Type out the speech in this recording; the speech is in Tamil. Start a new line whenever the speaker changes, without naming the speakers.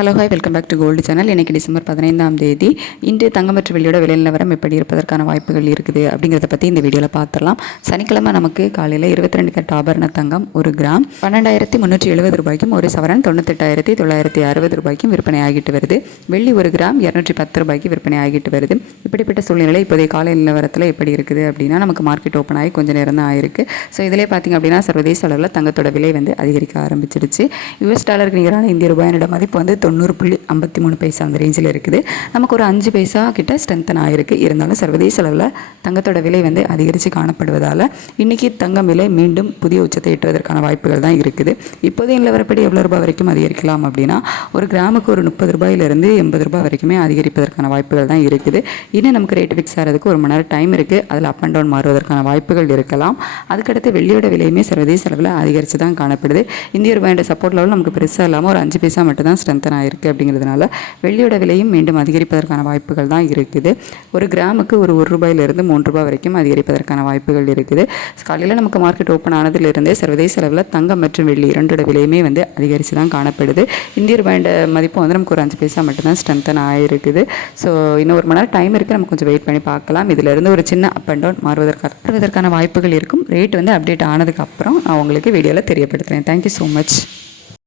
Hello hi welcome back to gold channel இன்றைக்கி டிசம்பர் பதினைந்தாம் தேதி. இன்று தங்கம் மற்றும் வெள்ளியோட விலை நிலவரம் எப்படி இருப்பதற்கான வாய்ப்புகள் இருக்குது அப்படிங்கிறத பற்றி இந்த வீடியோவில் பார்த்துடலாம். சனிக்கிழமை நமக்கு காலையில் இருபத்தி ரெண்டு கட்ட ஆபரண தங்கம் ஒரு கிராம். பன்னெண்டாயிரத்தி முந்நூற்றி எழுபது ரூபாய்க்கும் ஒரு சவரன் தொண்ணூத்தெட்டாயிரத்தி தொள்ளாயிரத்தி அறுபது ரூபாய்க்கும் விற்பனை ஆகிட்டு வருது. வெள்ளி ஒரு கிராம் இரநூற்றி பத்து ரூபாய்க்கு விற்பனை ஆகிட்டு வருது. இப்படிப்பட்ட சூழ்நிலை இப்போதைய காலை நிலவரத்தில் எப்படி இருக்குது அப்படின்னா நமக்கு மார்க்கெட் ஓப்பன் ஆகி கொஞ்சம் நேரம் தான் ஆயிருக்கு. ஸோ இதிலே பார்த்திங்க அப்படின்னா சர்வதேச அளவில் தங்கத்தோட விலை வந்து அதிகரிக்க ஆரம்பிச்சிடுச்சு. யூஎஸ் டாலருக்கு நிகரான இந்திய ரூபாயினோட மதிப்பு வந்து தொண்ணூறு புள்ளி ஐம்பத்தி மூணு பைசா அந்த ரேஞ்சில் இருக்குது. நமக்கு ஒரு அஞ்சு பைசா கிட்ட ஸ்ட்ரென்தன் ஆகிருக்கு இருந்தாலும் சர்வதேச அளவில் தங்கத்தோட விலை வந்து அதிகரித்து காணப்படுவதால் இன்றைக்கி தங்கம் விலை மீண்டும் புதிய உச்சத்தை எட்டுவதற்கான வாய்ப்புகள் தான் இருக்குது. இப்போதைய நிலவரப்படி எவ்வளோ ரூபாய் வரைக்கும் அதிகரிக்கலாம் அப்படின்னா ஒரு கிராமுக்கு ஒரு முப்பது ரூபாயிலிருந்து எண்பது ரூபாய் வரைக்குமே அதிகரிப்பதற்கான வாய்ப்புகள் தான் இருக்குது. இன்னும் நமக்கு ரேட் ஃபிக்ஸ் ஆகிறதுக்கு ஒரு மணி நேரம் டைம் இருக்குது அதில் அப் அண்ட் டவுன் மாறுவதற்கான வாய்ப்புகள் இருக்கலாம். அதுக்கடுத்து வெள்ளியோட விலையுமே சர்வதேச அளவில் அதிகரித்து தான் காணப்படுது. இந்திய ரூபாயோட சப்போர்ட் லெவல் நமக்கு பெருசாக இல்லாமல் ஒரு அஞ்சு பைசா மட்டும் தான் ஸ்ட்ரென்தன் இருக்குது அப்படிங்கிறதுனால வெள்ளியோட விலையும் மீண்டும் அதிகரிப்பதற்கான வாய்ப்புகள் தான் இருக்குது. ஒரு கிராமுக்கு ஒரு ஒரு ரூபாயிலிருந்து மூன்று ரூபாய் வரைக்கும் அதிகரிப்பதற்கான வாய்ப்புகள் இருக்குது. காலையில் நமக்கு மார்க்கெட் ஓப்பன் ஆனதிலிருந்தே சர்வதேச அளவில் தங்கம் மற்றும் வெள்ளி இரண்டோட விலையுமே வந்து அதிகரித்து தான் காணப்படுது. இந்திய ரூபாயோட மதிப்பு வந்து நமக்கு ஒரு அஞ்சு பைசா மட்டும்தான் ஸ்ட்ரென்தன் ஆகிருக்குது ஸோ இன்னும் ஒரு மணி நேரம் டைம் இருக்குது நம்ம கொஞ்சம் வெயிட் பண்ணி பார்க்கலாம். இதிலிருந்து ஒரு சின்ன அப் அண்ட் டவுன் மாறுவதற்கான மாறுவதற்கான வாய்ப்புகள் இருக்கும். ரேட் வந்து அப்டேட் ஆனதுக்கப்புறம் நான் உங்களுக்கு வீடியோவில் தெரியப்படுத்துகிறேன் தேங்க்யூ ஸோ மச்